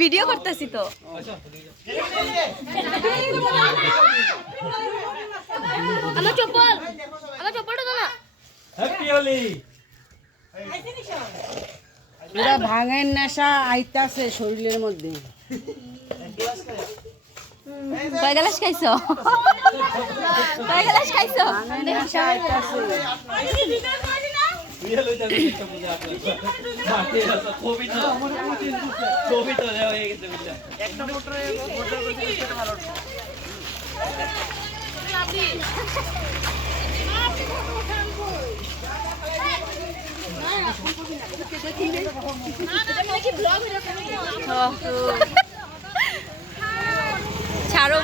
video করতেছি তো আমার চপ্পলটা দাও না হ্যাপি হোলি পুরা ভাঙের নেশা আইতাছে শরীরের মধ্যে কয় গ্লাস খাইছো ভাঙের নেশা আইতাছে ছাড়ো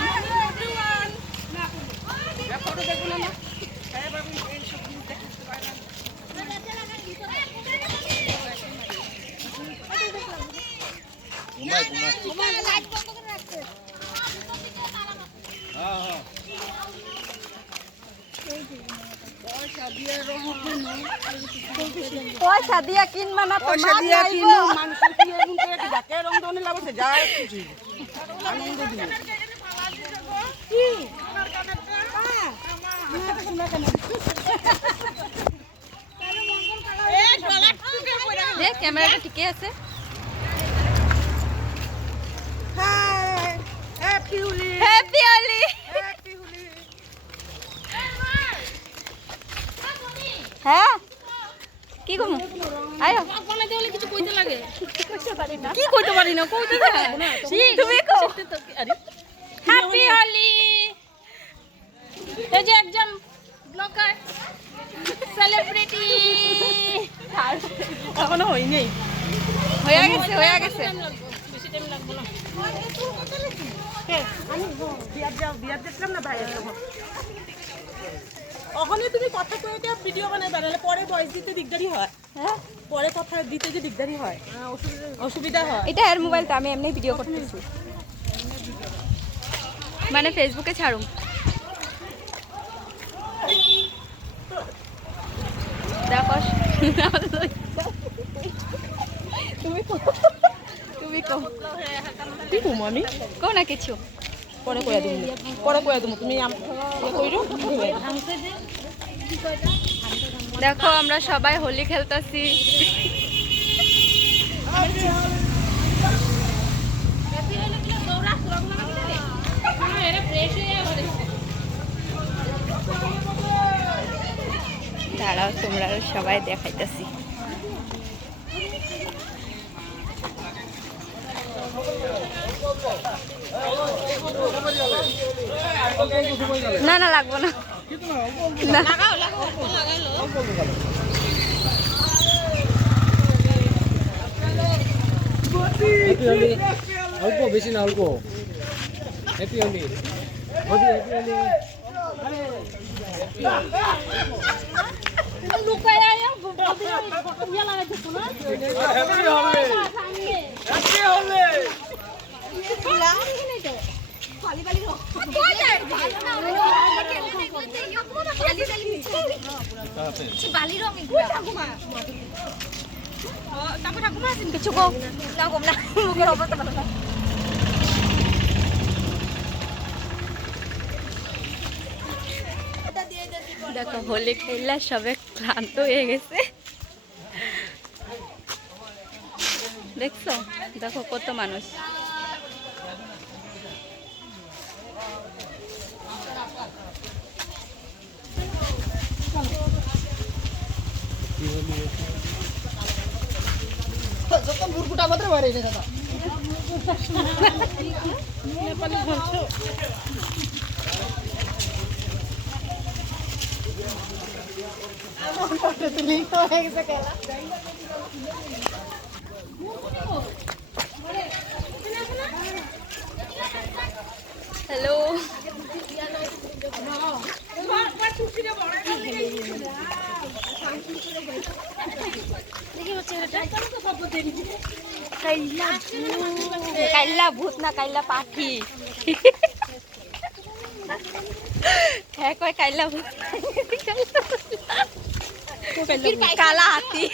পয়সা দিয়া কিনবা না তো পয়সা দিয়া কিনো মানুষের কি এমন করে কি ডাকে রং দনে লাগছে যায় খুশি আনন্দ দিন দেখ ক্যামেরাটা ঠিকই আছে happy Holi happy Holi happy Holi হ্যাঁ কি কমু আয়ো কিছু কইতে লাগে কি কইতে পারি না কইতে তুমি কও হ্যাপি হোলি এই যে একজন ব্লগার সেলিব্রিটি এখনো হয়নি হয়ে গেছে বেশি টাইম লাগবে না আমি বিয়ার দেখলাম না ভাই ওখানে তুমি কথা কইতে ভিডিও বানাই বানালে পরে ভয়েস দিতে দিগদারি হয় হ্যাঁ পরে কথা দিতে যে দিগদারি হয় অসুবিধা হয় এটা এর মোবাইলটা আমি এমনি ভিডিও করতেছি মানে ফেসবুকে ছাড়ুম দেখো তুমি কো কি কম আমি কো না কিছু পরে কইয়া দেবো তুমি কইরো দেখো আমরা সবাই হোলি খেলতেছি দাঁড়াও তোমরা সবাই দেখাইতেছি না না লাগবো না অল্প বেশি না অল্প হ্যাপি হোলি হ্যাপি কিছু কো না কম না মুখের অবস্থা ভালো না দেখো হোলি খেললে সবে ক্লান্ত হয়ে গেছে দেখছো দেখো কত মানুষ যত বুরকুটা মাত্র বাইরে রে দাদা নেপালি বলছো হ্যালো কাইল্লা ভূত না কাইল্লা পাখি হ্যাঁ কয় কাইল্লা ভূত কালা হাতি